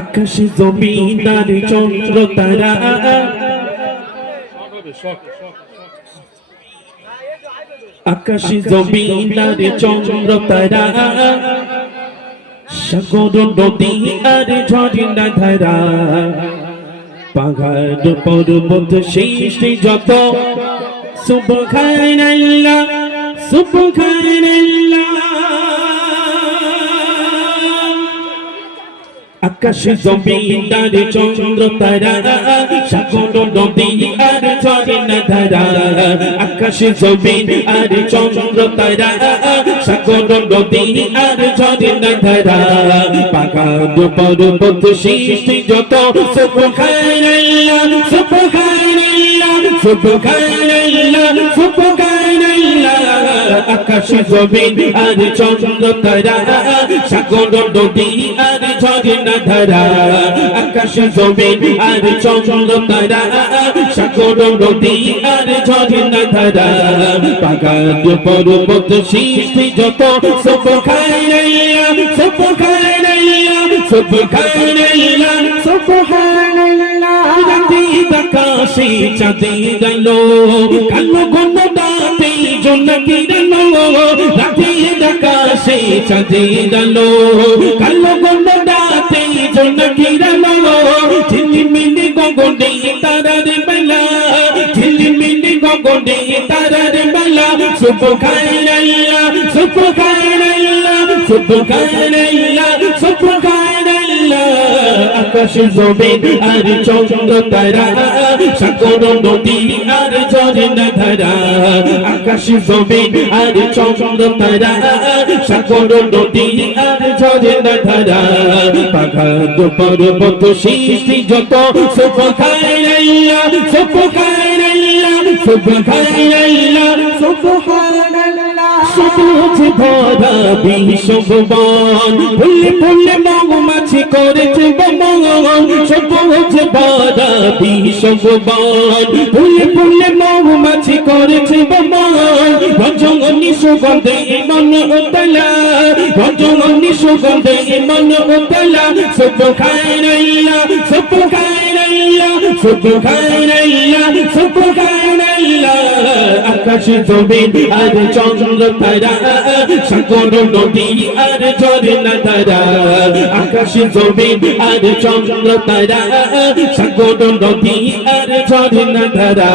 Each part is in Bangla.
আকাশে জমিন আর চন্দ্র তারা, আকাশে জমিন আর চন্দ্র তারা, সাগর নদী আর ঝর্ণা ধারা, পাহাড় পর্বত সৃষ্টি যত, সুবহানাল্লাহ সুবহানাল্লাহ। আকাশে জমিন আর চন্দ্র তারা, সাগর নদী আর ঝর্ণা ধারা, আকাশে জমিন আর চন্দ্র তারা, সাগর নদী আর ঝর্ণা ধারা, পাহাড় পর্বত সৃষ্টি যত, সুবহানাল্লাহ সুবহানাল্লাহ সুবহানাল্লাহ সুবহানাল্লাহ। আকাশে জমিন আর চন্দ্র তারা, সাগর নদী আর ঝর্ণা ধারা, আকাশে জমিন আর চন্দ্র তারা, সাগর নদী আর ঝর্ণা ধারা, পাহাড় পর্বত সৃষ্টি যত, সুবহানাল্লাহ সুবহানাল্লাহ সুবহানাল্লাহ সুবহানাল্লাহ। আকাশে চাঁদের আলো, কালো ঘন রাতে জোনাকির আলো, রাতের আকাশে চাঁদের আলো, কালো ঘন রাতে জোনাকির আলো, ঝিলিমিলি গগনে তারার বেলা, ঝিলিমিলি গগনে তারার বেলা, সুবহানাল্লাহ সুবহানাল্লাহ সুবহানাল্লাহ সুবহানাল্লাহ। আকাশে জমিন আর চন্দ্র তারা, সাগর নদী আর ঝর্ণা ধারা, আকাশে জমিন আর চন্দ্র তারা, সাগর নদী আর ঝর্ণা ধারা, পাহাড় পর্বত সৃষ্টি যত, সুবহানাল্লাহ সুবহানাল্লাহ সুবহানাল্লাহ সুবহানাল্লাহ। সবুজ ভরা বিশ্ববন, ফুলে ফুলে মৌমাছি করেছে বমন, সবুজ ভরা বিশ্ববন, ফুলে ফুলে মৌমাছি করেছে বমন, রজনী সুগন্ধে মন উতলা, রজনী সুগন্ধে মন উতলা, সুবহানাল্লাহ সুবহানাল্লাহ সুবহানাল্লাহ সুবহানাল্লাহ। আকাশে জমিন আর চন্দ্র তারা, সাগর নদী আর ঝর্ণা ধারা, আকাশে জমিন আর চন্দ্র তারা, সাগর নদী আর ঝর্ণা ধারা,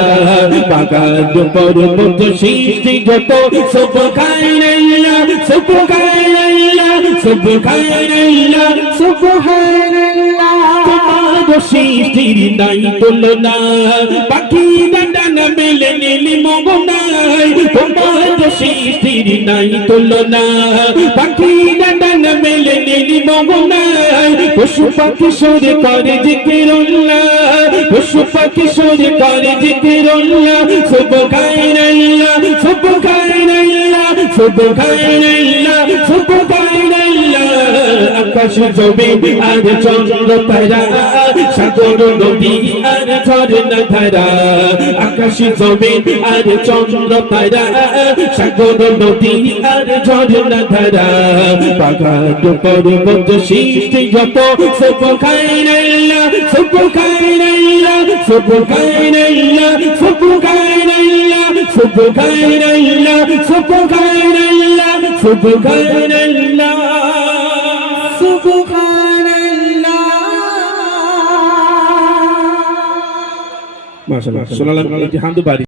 পাহাড় পর্বত সৃষ্টি যত, সুবহানাল্লাহ সুবহানাল্লাহ সুবহানাল্লাহ সুবহানাল্লাহ। তোমার সৃষ্টির নাই তুলনা, পাখি ডানা মেলে নীলি মোহনায়, তোমার সৃষ্টির নাই তুলনা, পাখি ডানা মেলে নীলি মোহনায়, পশু পাখি সুরে করে জিকিরুল্লাহ, পশু পাখি সুরে করে জিকিরুল্লাহ, সুবহানাল্লাহ সুবহানাল্লাহ সুবহানাল্লাহ সুবহানাল্লাহ। আকাশে জমিন আর চন্দ্র তারা, সাগর নদী আর ঝর্ণা ধারা, আকাশে জমিন আর চন্দ্র তারা, সাগর নদী আর ঝর্ণা ধারা, পাহাড় পর্বত সৃষ্টি যত, সুবহানাল্লাহ সুবহানাল্লাহ সুবহানাল্লাহ সুবহানাল্লাহ সুবহানাল্লাহ সুবহানাল্লাহ সুবহানাল্লাহ সুবহানাল্লাহ। মাশাআল্লাহ, সুবহানাল্লাহ, হামদু বারি।